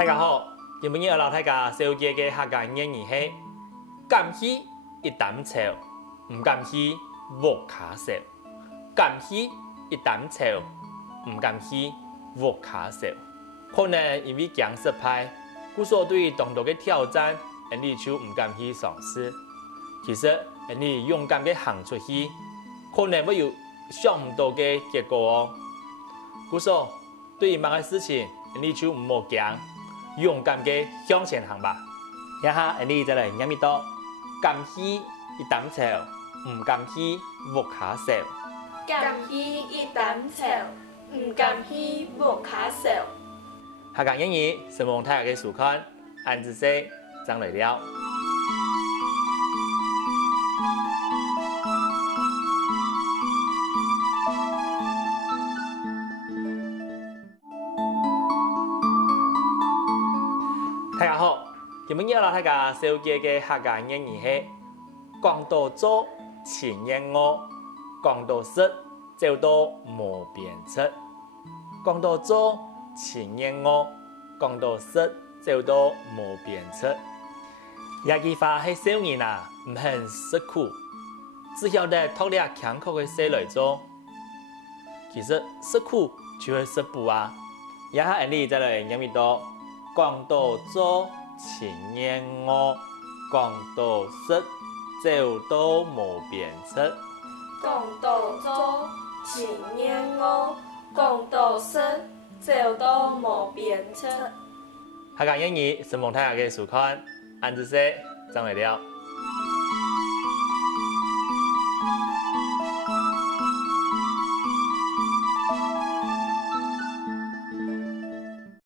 大家好，今日要老大家小姐嘅客家谚语是：甘喜一担臭，唔甘喜卧卡少；甘喜一担臭，唔甘喜卧卡少。可能因为强失败，故所对当多嘅挑战，你就唔甘去尝试。其实你勇敢嘅行出去，可能会有想唔到嘅结果哦。故所对某个事情，你就唔好惊。勇敢嘅向前行吧！一下，你再来念一道：甘喜一担臭，唔甘喜卧卡少。甘喜一担臭，唔甘喜卧卡少。客家谚语是望大家嘅收看，按子说张来了。大家好，今日要大家小姐嘅客家谚语是：讲到做，前言我；讲到实，就到无边出。讲到做，前言我；讲到实，就到无边出。一句话係少年啊，唔肯吃苦，只曉得托啲艱苦嘅事來做。其實吃苦就係吃補啊！一下你再來念一道。講到做，前言我；講到實，就到無邊出。講到做，前言我；講到實，就到無邊出。客家谚語是望大家嘅收看，按子說，張來了。